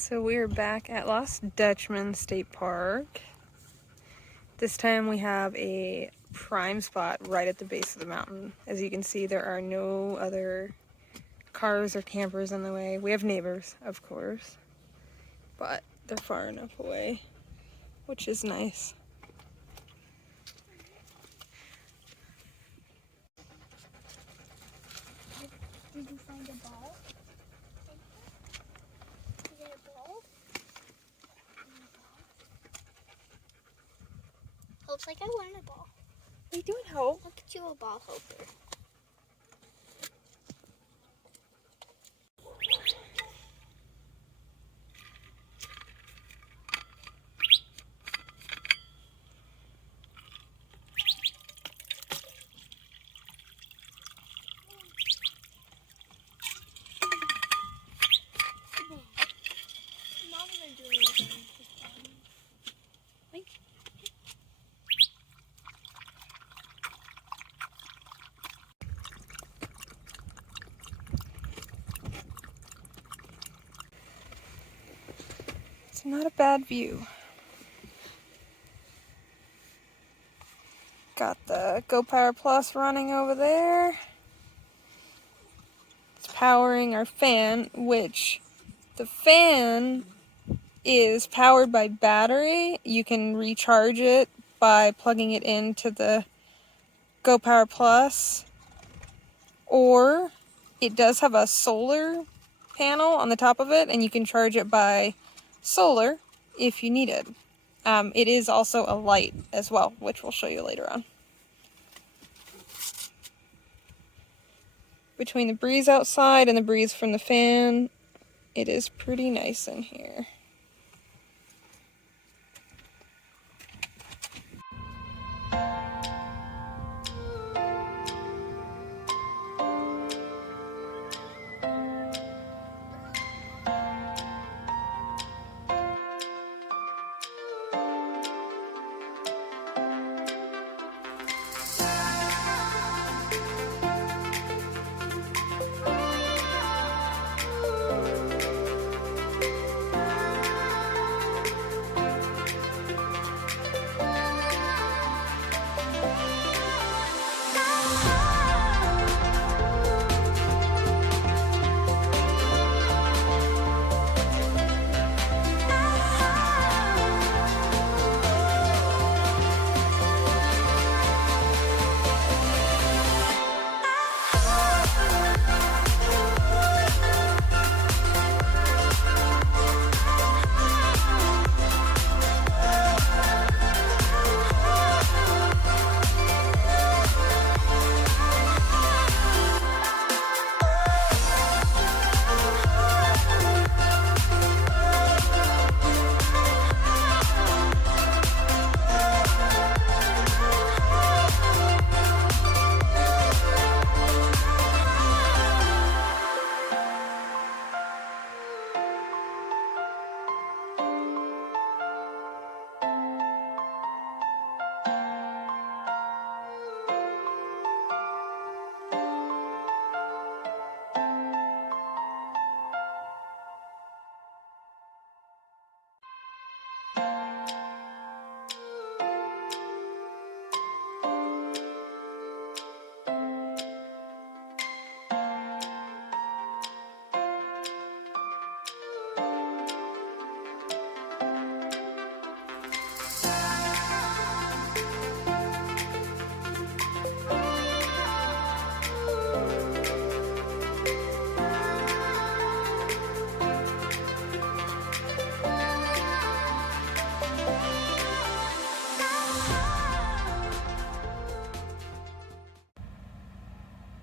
So we're back at Lost Dutchman State Park. This time we have a prime spot right at the base of the mountain. As you can see, there are no other cars or campers in the way. We have neighbors, of course, but they're far enough away, which is nice. Did you find a ball? Is it a ball? Looks like I want a ball. We do hope. Look at you, a ball hopper. It's not a bad view. Got the Go Power Plus running over there. It's powering our fan, which the fan is powered by battery. You can recharge it by plugging it into the Go Power Plus, or it does have a solar panel on the top of it, and you can charge it by solar if you need it. It is also a light as well, which we'll show you later on. Between the breeze outside and the breeze from the fan, it is pretty nice in here.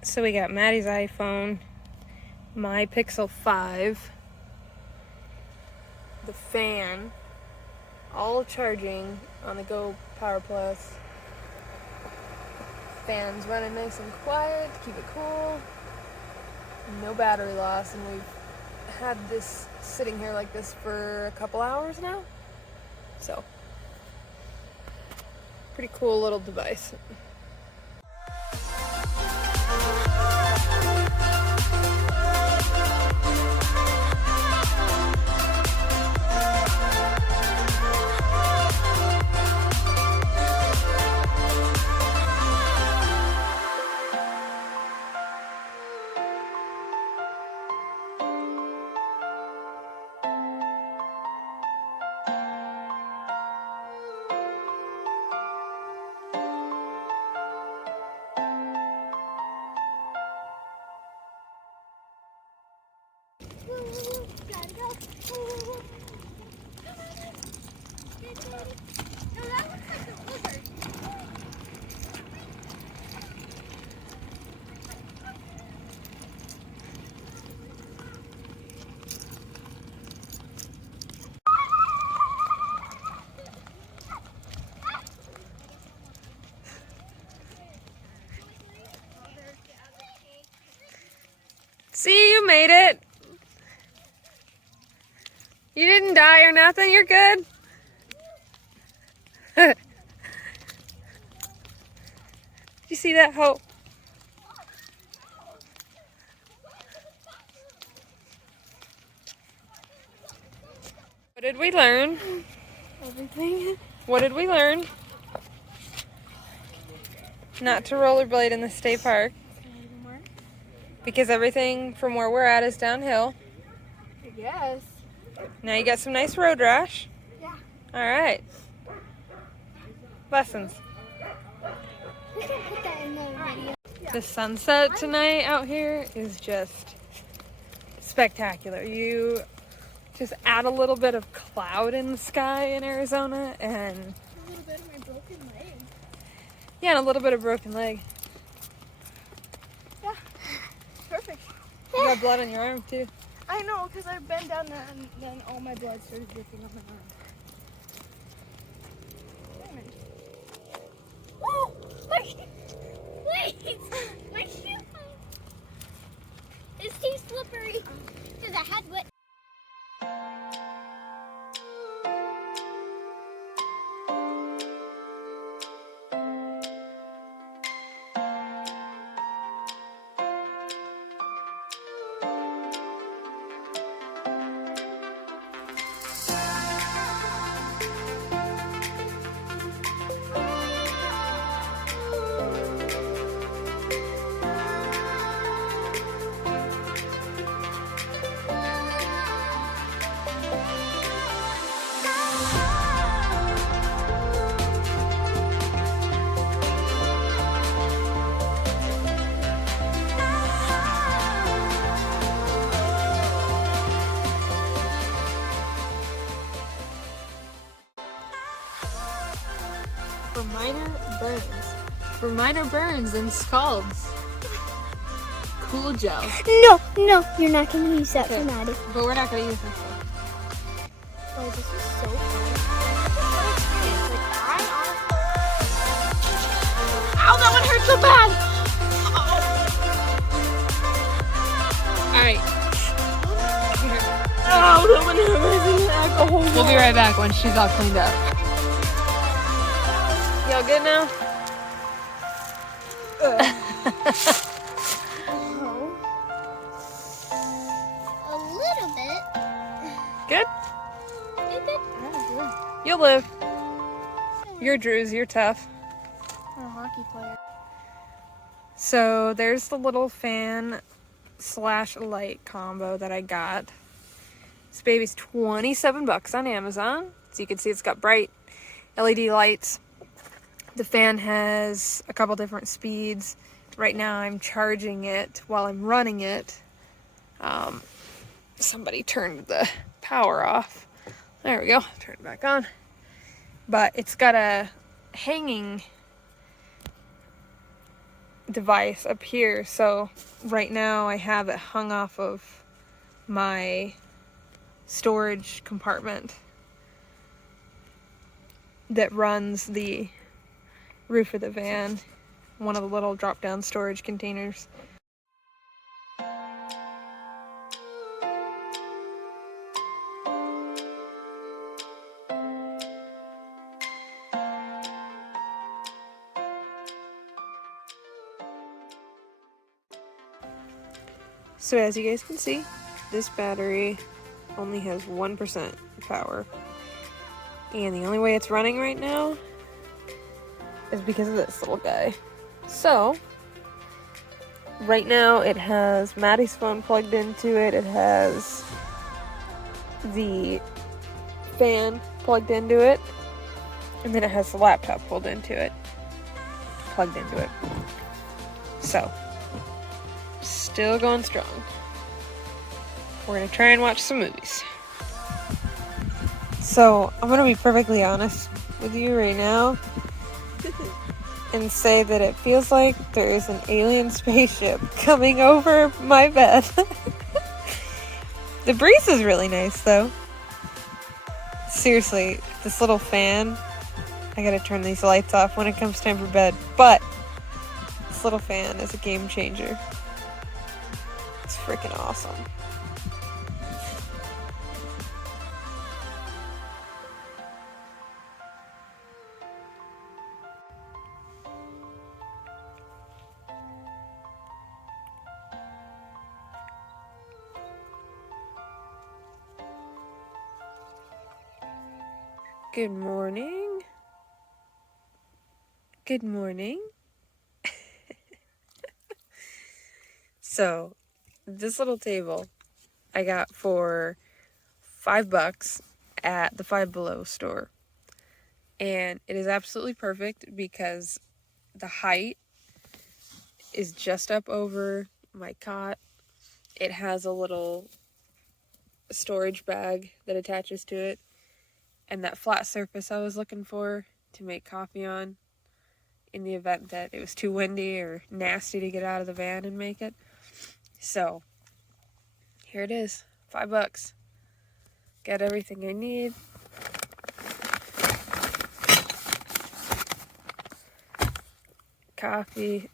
So we got Maddie's iPhone, my Pixel 5, the fan, all charging on the Go Power Plus. Fan's running nice and quiet to keep it cool. No battery loss, and we've had this sitting here like this for a couple hours now. So, pretty cool little device. No, that looks like the lizard. See, you made it. You didn't die or nothing. You're good. Did you see that, Hope? What did we learn? Everything. What did we learn? Not to rollerblade in the state park. Because everything from where we're at is downhill. Yes. Now you got some nice road rash. Yeah. All right. Lessons. We can put that in the video. The sunset tonight out here is just spectacular. You just add a little bit of cloud in the sky in Arizona and A little bit of my broken leg. yeah, and a little bit of broken leg. Yeah. Perfect. You got blood on your arm too. I know, because I bent down there and then all my blood started dripping on my arm. Diamond. Oh! Wait! My shoe! It's too slippery. Because I had wet. For minor burns and scalds. Cool gel. No, you're not going to use that for Maddie. But we're not going to use this one. Oh, this is so fun. Ow, that one hurts so bad! Alright. Oh, that one hurts alcohol. We'll be right back once she's all cleaned up. Y'all good now? A little bit. Good? Good. You'll live. You're Drews, you're tough. I'm a hockey player. So there's the little fan / light combo that I got. This baby's $27 on Amazon. So you can see it's got bright LED lights. The fan has a couple different speeds. Right now I'm charging it while I'm running it. Somebody turned the power off. There we go. Turn it back on. But it's got a hanging device up here. So right now I have it hung off of my storage compartment that runs the roof of the van, one of the little drop-down storage containers. So as you guys can see, this battery only has 1% power. And the only way it's running right now is because of this little guy. So, right now it has Maddie's phone plugged into it. It has the fan plugged into it. And then it has the laptop plugged into it. So, still going strong. We're gonna try and watch some movies. So, I'm gonna be perfectly honest with you right now and say that it feels like there is an alien spaceship coming over my bed. The breeze is really nice though. Seriously, this little fan, I gotta turn these lights off when it comes time for bed, but this little fan is a game changer. It's freaking awesome. Good morning. Good morning. So, this little table I got for $5 at the Five Below store. And it is absolutely perfect because the height is just up over my cot. It has a little storage bag that attaches to it, and that flat surface I was looking for to make coffee on in the event that it was too windy or nasty to get out of the van and make it. So here it is, $5. Got everything I need. Coffee,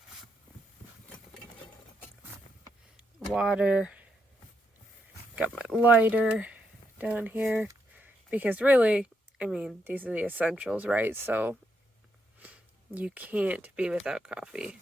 water, got my lighter down here, because really, I mean, these are the essentials, right? So you can't be without coffee.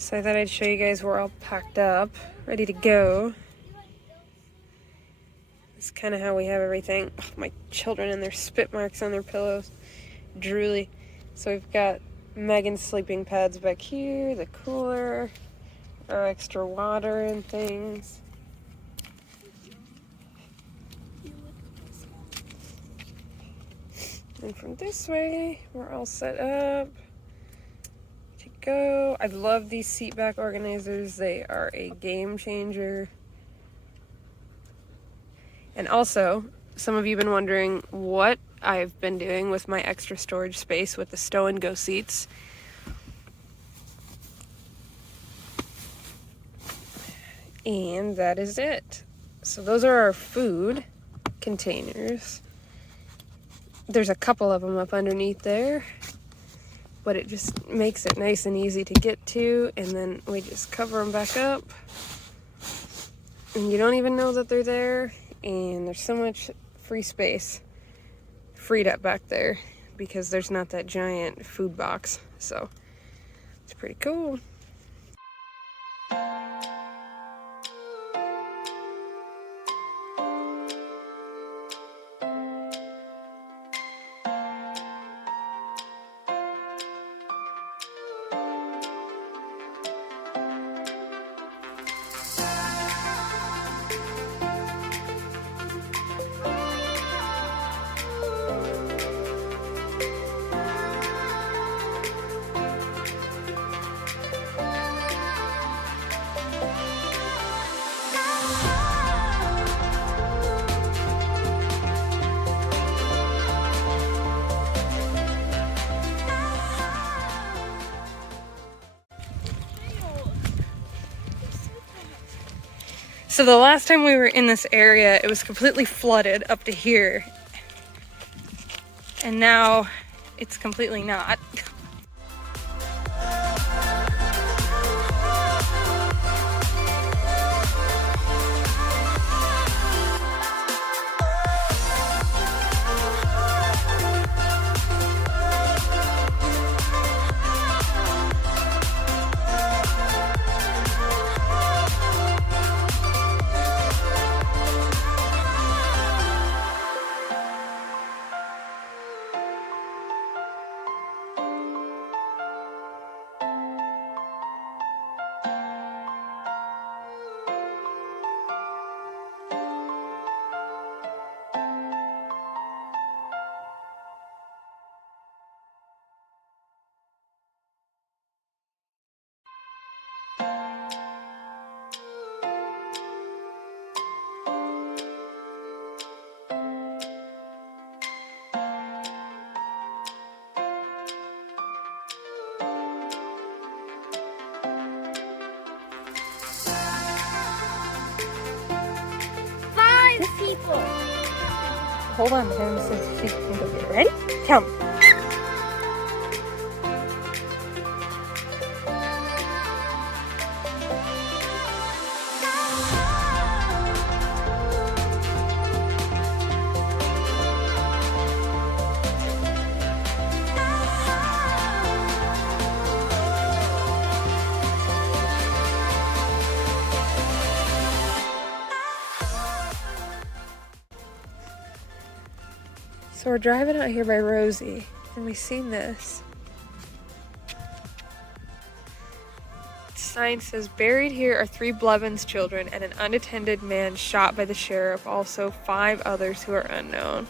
So I thought I'd show you guys we're all packed up, ready to go. It's kind of how we have everything. Oh, my children and their spit marks on their pillows. Drooly. So we've got Megan's sleeping pads back here, the cooler, our extra water and things. And from this way, we're all set up to go. I love these seat back organizers. They are a game changer. And also, some of you have been wondering what I've been doing with my extra storage space with the stow and go seats. And that is it. So those are our food containers. There's a couple of them up underneath there, but it just makes it nice and easy to get to, and then we just cover them back up. And you don't even know that they're there, and there's so much free space freed up back there because there's not that giant food box. So it's pretty cool. So the last time we were in this area, it was completely flooded up to here. And now it's completely not. People. Hold on, Tim, so she can go get it. Ready? Come. So we're driving out here by Rosie, and we've seen this. The sign says, buried here are 3 Blevins children and an unattended man shot by the sheriff, also 5 others who are unknown.